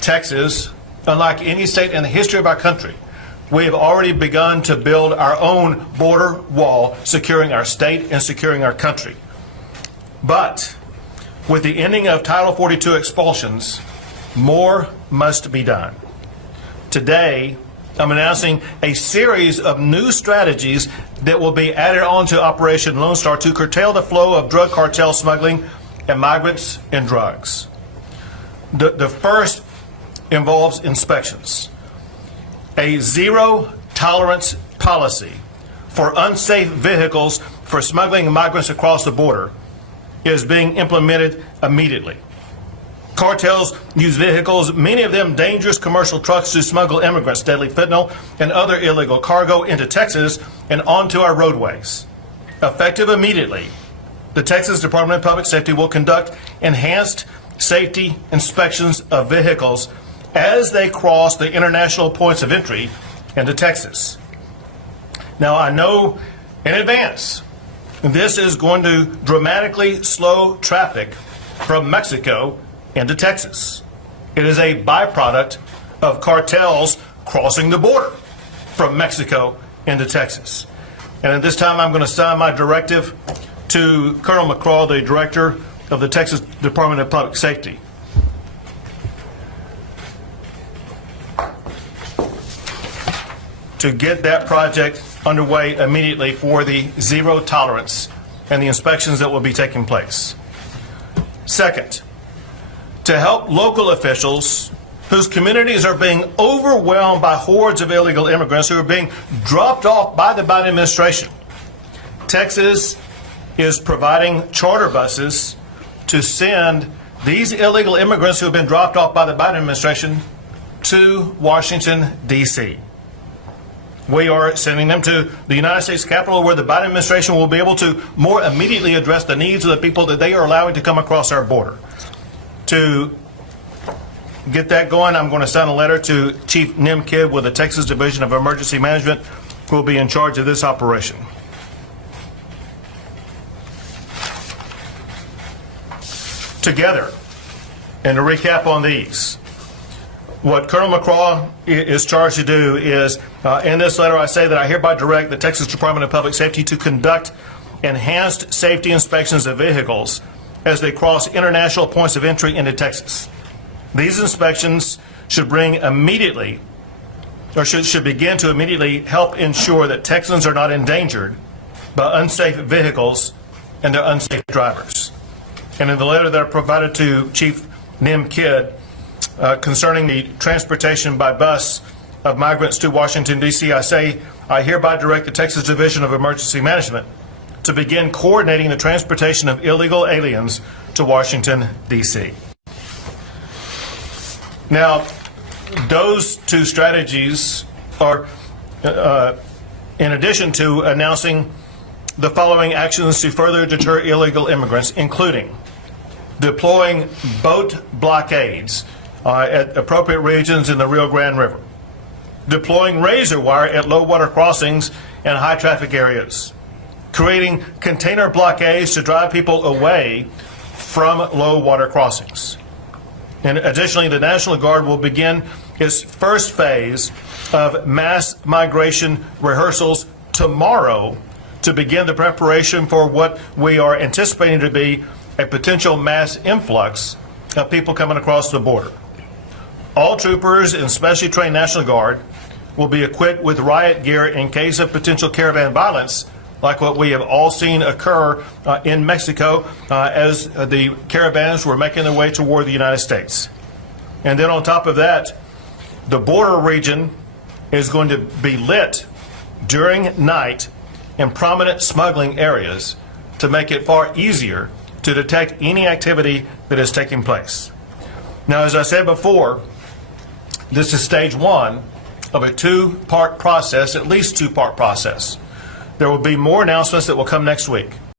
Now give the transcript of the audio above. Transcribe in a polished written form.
Texas, unlike any state in the history of our country, we have already begun to build our own border wall, securing our state and securing our country. But with the ending of Title 42 expulsions, more must be done. Today, I'm announcing a series of new strategies that will be added on to Operation Lone Star to curtail the flow of drug cartel smuggling and migrants and drugs. The first involves inspections. A zero tolerance policy for unsafe vehicles for smuggling migrants across the border is being implemented immediately. Cartels use vehicles, many of them dangerous commercial trucks, to smuggle immigrants, deadly fentanyl, and other illegal cargo into Texas and onto our roadways. Effective immediately, the Texas Department of Public Safety will conduct enhanced safety inspections of vehicles as they cross the international points of entry into Texas. Now, I know in advance this is going to dramatically slow traffic from Mexico into Texas. It is a byproduct of cartels crossing the border from Mexico into Texas. And at this time, I'm going to sign my directive to Colonel McCraw, the Director of the Texas Department of Public Safety. To get that project underway immediately for the zero tolerance and the inspections that will be taking place. Second, to help local officials whose communities are being overwhelmed by hordes of illegal immigrants who are being dropped off by the Biden administration, Texas is providing charter buses to send these illegal immigrants who have been dropped off by the Biden administration to Washington, D.C. We are sending them to the United States Capitol, where the Biden administration will be able to more immediately address the needs of the people that they are allowing to come across our border. To get that going, I'm going to send a letter to Chief Nim Kidd with the Texas Division of Emergency Management, who will be in charge of this operation. Together, and to recap on these, what Colonel McCraw is charged to do is, in this letter, I say that I hereby direct the Texas Department of Public Safety to conduct enhanced safety inspections of vehicles as they cross international points of entry into Texas. These inspections should begin to immediately help ensure that Texans are not endangered by unsafe vehicles and their unsafe drivers. And in the letter that I provided to Chief Nim Kidd concerning the transportation by bus of migrants to Washington, D.C., I say, I hereby direct the Texas Division of Emergency Management to begin coordinating the transportation of illegal aliens to Washington, D.C. Now, those two strategies are, in addition to announcing the following actions to further deter illegal immigrants, including deploying boat blockades at appropriate regions in the Rio Grande River, deploying razor wire at low water crossings and high traffic areas, creating container blockades to drive people away from low water crossings. And additionally, the National Guard will begin its first phase of mass migration rehearsals tomorrow to begin the preparation for what we are anticipating to be a potential mass influx of people coming across the border. All troopers and specially trained National Guard will be equipped with riot gear in case of potential caravan violence, like what we have all seen occur in Mexico as the caravans were making their way toward the United States. And then on top of that, the border region is going to be lit during night in prominent smuggling areas to make it far easier to detect any activity that is taking place. Now, as I said before, this is stage one of a two-part process, at least two-part process. There will be more announcements that will come next week.